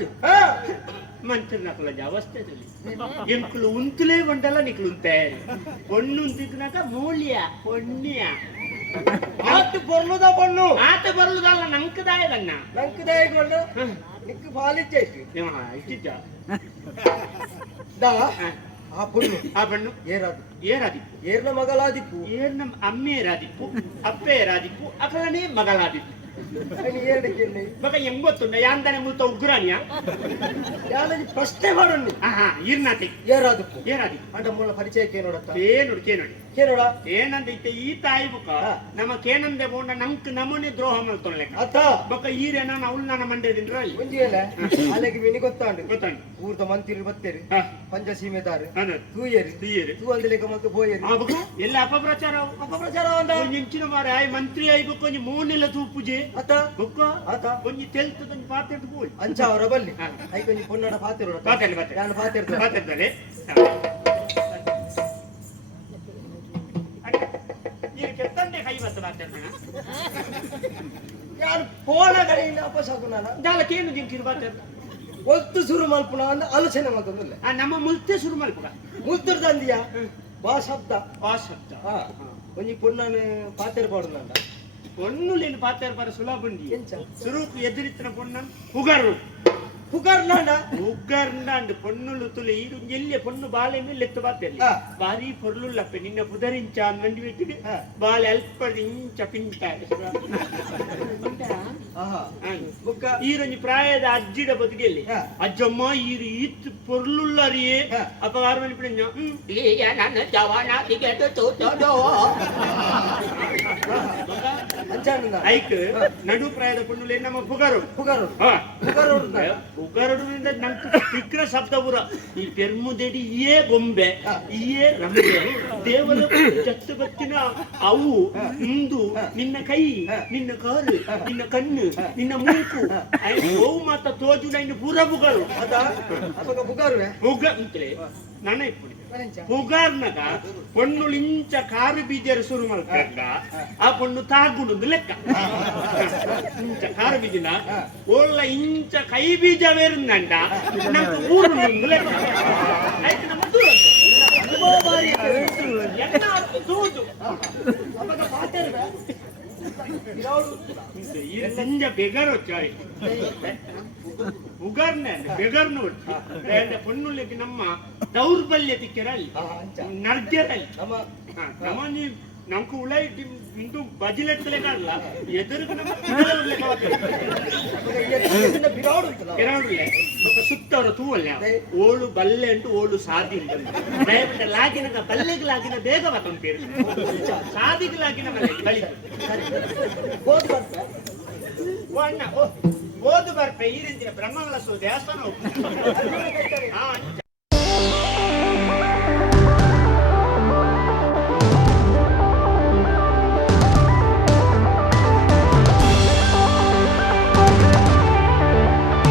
ಅವಳು ಮಂತ್ರ ನಕಲ ಅವಸ್ಥೆ ಎಂಕುಲು ಉಂತುಲೇ ಬಂಡಲ್ಲ ನಿಕ್ಲು ಉಂತೆ ಪೊಣ್ಣು ಉಂತಿದ್ನಾಕ ಮೂಲ್ಯ ಪೊಣ್ಯ ಆತ ಬರ್ಲುದ ಪಣ್ಣು ಆತ ಬರ್ಲುದಲ್ಲ ನಂಕದಾಯದನ್ನ ನಂಕದಾಯಗೊಂಡು ನಿಕ್ಕು ಪಾಲಿಚ್ಚೈತಿ ಇಷ್ಟಿದ್ದ ದಾ ಆ ಪಣ್ಣು ಏರಾದಿಪ್ಪು ಏರ್ನ ಮಗಳಾದಿಪ್ಪು ಏರ್ನ ಅಮ್ಮೇರಾದಿಪ್ಪು ಅಪ್ಪೇರಾದಿಪ್ಪು ಅಕಲನೇ ಮಗಳಾದಿಪ್ಪು ಮಗ ಎಂಬತ್ತುಂಡ ಯಾಂದನೆ ಮುಲ್ತ ಉಗ್ರಾನಿಯ ಪ್ರಶ್ನೆ ಮಾಡೋಣ ಇರ್ನಾತಿ ಏರಾದಿಪ್ಪು ಅಂಟ ಮೂಲ ಪರಿಚಯಕ್ಕೆ ನೋಡತ್ತ ಕೇನೋಡ ಏನಂದೈತೆ ಈ ತಾಯಿ ಬುಕ ನಮ್ಮ ಕೇನಂದೆ ಬೋಂಡ ನಂಕ್ ನಮನೆ ದ್ರೋಹ ಮಲ್ತೊಳ್ಳೆ ಅತ್ತ ಬಕ ಈರೇನ ಅವ್ಳು ನನ್ನ ಮಂಡ್ಯದಿಂದ ಅಲ್ಲಿಗೆ ವಿನಿ ಗೊತ್ತಾಂಡು ಊರ್ದ ಮಂತ್ರಿ ಬತ್ತೇರಿ ಪಂಚಸೀಮೆದಾರು ತೂಯೇರಿ ತೂ ಅಂದಲೇಕ ಮತ್ತು ಬೋಯೇರಿ ಎಲ್ಲ ಅಪಪ್ರಚಾರ ಅಂದ ಇಂಚಿನ ಮಾರ ಮಂತ್ರಿ ಆಯ್ಬೇಕು ಕೊಂಚ ಮೂನೆಲ್ಲ ತೂ ಪೂಜೆ ಅತ್ತ ಬುಕ್ಕ ಕೊಂಚ ತೆಲ್ತದ ಪಾತ್ರೆ ಬೋಯ್ ಅಂಚ ಅವರ ಬಲ್ಲಿ ಐ ಕೊಂಚ ಪೊನ್ನಡ ಪಾತ್ರೆ ನಾನು ಪಾತ್ರೆ ಕೈ ಬತ್ತ ಯಾರು ಪೋಣ ಕಡೆಯಿಂದ ಅಪಶಕುನ ಜಾಲಕ್ಕೇನು ಜಿಂಕಿರು ಬಾತ ಒತ್ತು ಶುರು ಮಲ್ಪುನ ಅಂದ ಆಲೋಚನೆ ಮಾತೊಂದಿಲ್ಲ ನಮ್ಮ ಮುಲ್ತೆ ಶುರು ಮಲ್ಪುನ ಮುಲ್ತರ್ ದಂದಿಯ ಬಾ ಶಬ್ದ ಒಂಜಿ ಪೊಣ್ಣನ ಪಾತ್ರೆ ಪಾಡುನಂದ ಪೊಣ್ಣುಲೇನು ಪಾತ್ರೆ ಪಾರ ಸುಲಭ ಉಂಡಿ ಸುರುಕು ಎದುರಿತ್ತಿನ ಪೊಣ್ಣನ್ ಹುಗರು ಹುಗರ್ನಾಂಡ್ ಪೊಣ್ಣುಲು ತುಲಿ ಇದು ಎಲ್ಲಿ ಪೊಣ್ಣು ಬಾಲೆ ಮೇಲೆ ಎತ್ತು ಬಾತೆಲ್ಲಿ ಬಾರಿ ಪೊರ್ಲುಲ್ಲಪ್ಪೆ ನಿನ್ನ ಪುದರಿಂಚ ಮಂಡಿ ಬಿಟ್ಟಿಗೆ ಬಾಲೆ ಅಲ್ಪ ಇಂಚ ಪಿಂಟ ಈರೊಂಜಿ ಪ್ರಾಯದ ಅಜ್ಜಿದ ಬದುಗೆಲ್ಲಿ ಅಜ್ಜಮ್ಮ ಈರು ಈತ್ ಪೊರ್ಲುಲ್ಲರಿಯೇ ಅಪಗಾರ ಮನಿಪಿಡ ನನ್ನ ಜವಾನಾತಿಗೆ ಐಕ್ ನಡು ಪ್ರಾಯದ ಪೊಣ್ಣುಲೆ ನಮ್ಮ ಪುಗರು ಉಗರಡುವಿಂದ ನಂಗೆ ತಿಕ್ರ ಶಬ್ದ ಪುರ ಈ ಪೆರ್ಮುದೆಡಿ ಇಯೇ ಬೊಂಬೆ ಇಯೇ ರಂಬೆ ದೇವರ ಜತ್ತು ಬತ್ತಿನ ಅವು ಇಂದು ನಿನ್ನ ಕೈ ನಿನ್ನ ಕಾಲು ನಿನ್ನ ಕಣ್ಣು ನಿನ್ನ ಮೂಕು ಅವು ಮಾತ ತೋಜು ಇನ್ನು ಪೂರ ಬುಗರು ಬುಗ ಅಂತಲೇ ನನ್ನ ಇಪ್ಪುಡಿ ಪುಗಾರ್ನಗ ಪೊಣ್ಣುಳು ಇಂಚ ಕಾರು ಬೀಜರು ಶುರು ಮಾಡ್ಕೊಂಡ ಆ ಪೊಣ್ಣು ತಾಗುಡುದು ಲೆಕ್ಕ ಇಂಚ ಕಾರು ಬೀಜನ ಒಳ್ಳ ಇಂಚ ಕೈ ಬೀಜ ಬೇರುಂದಂಡ ನಮ್ಗೆ ಊರು ಲೆಕ್ಕ ಆಯ್ತು ನಮ್ಮ ದೂದು ಸಂಜೆ ಬೆಗರು ಚಾಯ್ ಉಗಾರ್ನೆ ಬೆಗರ್ನು ಪೊಣ್ಣುಳಿಗೆ ನಮ್ಮ ದೌರ್ಬಲ್ಯ ತಿಕ್ಕರಲ್ಲಿ ನರ್ಜರಲ್ಲಿ ನಮ್ಮನಿ ನಮ್ಗೆ ಉಳೈ ಇಂದು ಬಜಿಲೆತ್ತಲೇ ಕಾಣಲ್ಲ ಎದುರು ನಮ್ಮ ಸುತ್ತವರ ತೂವಲ್ಲ ಓಳು ಬಲ್ಲೆ ಉಂಟು ಓಳು ಸಾದಿ ಉಂಟು ಲಾಗಿನ ಬಲ್ಲೆಗೆ ಲಾಗಿನ ಬೇಗ ಬರ್ತಂಪೇರು ಸಾದಿಗೆ ಲಾಗಿನ ಬಳಿ ಓದು ಬರ್ಪೆ ಈ ರೀತಿಯ ಬ್ರಹ್ಮವಲಸು ದೇವಸ್ಥಾನ